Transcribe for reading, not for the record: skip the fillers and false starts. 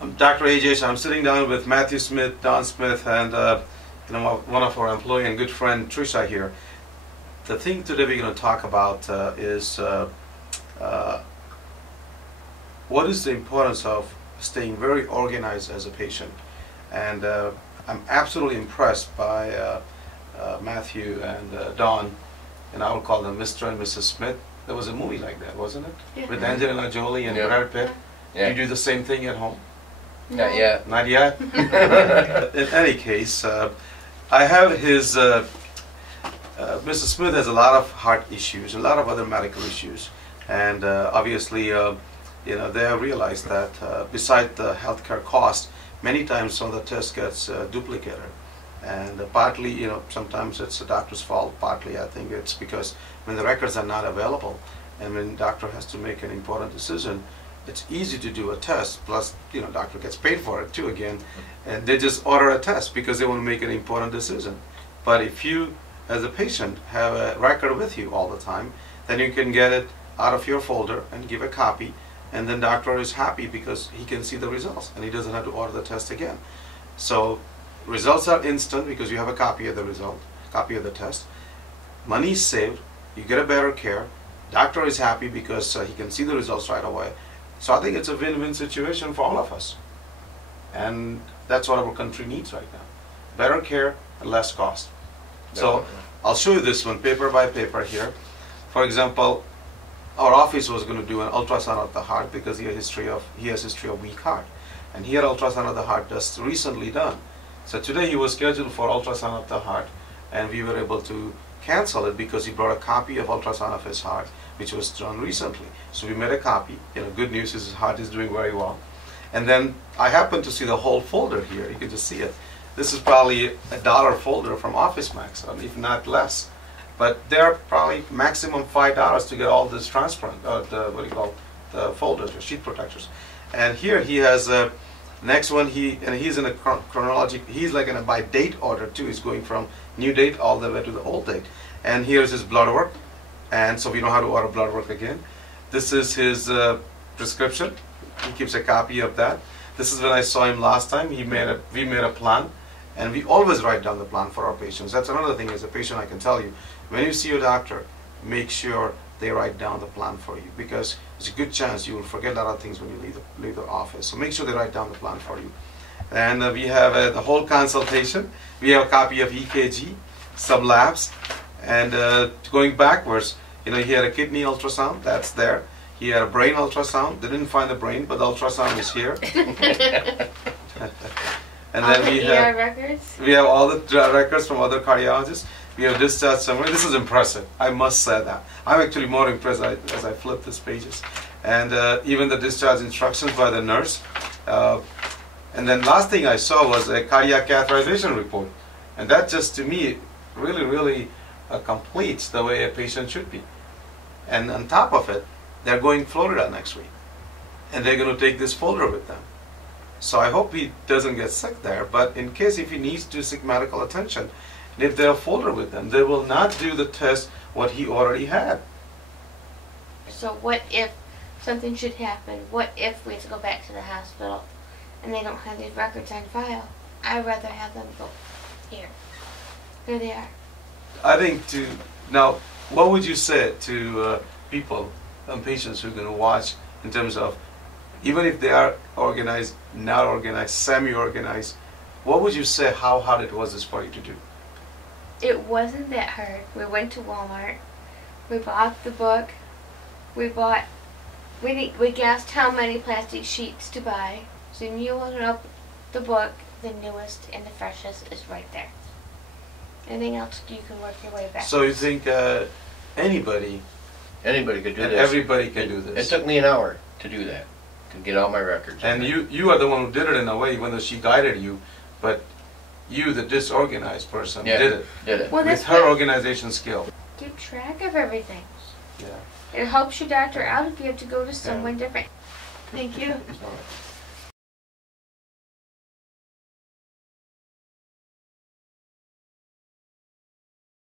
I'm Dr. AJ. I'm sitting down with Matthew Smith, Don Smith, and one of our employee and good friend Trisha here. The thing today we're going to talk about is what is the importance of staying very organized as a patient. And I'm absolutely impressed by Matthew and Don, and I will call them Mr. and Mrs. Smith. There was a movie like that, wasn't it? Yeah. With Angelina Jolie and Brad Pitt. Yeah. You do the same thing at home? Not yet. Not yet? In any case, I have his, Mrs. Smith has a lot of heart issues, a lot of other medical issues. And obviously, they have realized that beside the healthcare cost, many times some of the tests gets duplicated. And partly, sometimes it's the doctor's fault. Partly, I think it's because when the records are not available and when the doctor has to make an important decision, it's easy to do a test, plus, doctor gets paid for it too again, and they just order a test because they want to make an important decision. But if you, as a patient, have a record with you all the time, then you can get it out of your folder and give a copy, and then doctor is happy because he can see the results and he doesn't have to order the test again. So results are instant because you have a copy of the result, copy of the test. Money is saved, you get a better care, doctor is happy because he can see the results right away. So I think it's a win-win situation for all of us. And that's what our country needs right now. Better care and less cost. So I'll show you this one paper by paper here. For example, our office was going to do an ultrasound of the heart because he has history of weak heart. And he had ultrasound of the heart just recently done. So today he was scheduled for ultrasound of the heart, and we were able to cancel it because he brought a copy of ultrasound of his heart, which was done recently. So we made a copy. Good news is his heart is doing very well. And then I happen to see the whole folder here. You can just see it. This is probably $1 folder from Office Max, if not less. But they're probably maximum $5 to get all this transparent, the folders, the sheet protectors. And here he has a next one. He's in a chronology. He's like in a by date order too. He's going from new date all the way to the old date. And here's his blood work. And so we know how to order blood work again. This is his prescription. He keeps a copy of that. This is when I saw him last time. We made a plan, and we always write down the plan for our patients. That's another thing as a patient I can tell you. When you see your doctor, make sure they write down the plan for you, because there's a good chance you will forget a lot of things when you leave the office. So make sure they write down the plan for you. And we have the whole consultation. We have a copy of EKG, sublabs, and going backwards, he had a kidney ultrasound, that's there. He had a brain ultrasound. They didn't find the brain, but the ultrasound is here. And all then the ER records? We have all the records from other cardiologists. We have discharge summary. This is impressive. I must say that. I'm actually more impressed as I flip these pages. And even the discharge instructions by the nurse. And then last thing I saw was a cardiac catheterization report. And that just, to me, really completes the way a patient should be. And on top of it, they're going to Florida next week. And they're going to take this folder with them. So I hope he doesn't get sick there, but in case if he needs to seek medical attention, and if they have a folder with them, they will not do the test what he already had. So what if something should happen? What if we have to go back to the hospital and they don't have these records on file? I'd rather have them go here. Here they are. I think now, what would you say to people and patients who are going to watch in terms of, even if they are organized, not organized, semi-organized, what would you say how hard it was for you to do? It wasn't that hard. We went to Walmart. We bought the book. We guessed how many plastic sheets to buy. So when you open up the book, the newest and the freshest is right there. Anything else, you can work your way back. So you think anybody could do and this. everybody can do this? It took me an hour to do that, to get all my records. And you are the one who did it in a way, even though she guided you, but you, the disorganized person, did it. Well, with her organization skill. Keep track of everything. Yeah. It helps your doctor out if you have to go to someone different. Thank you.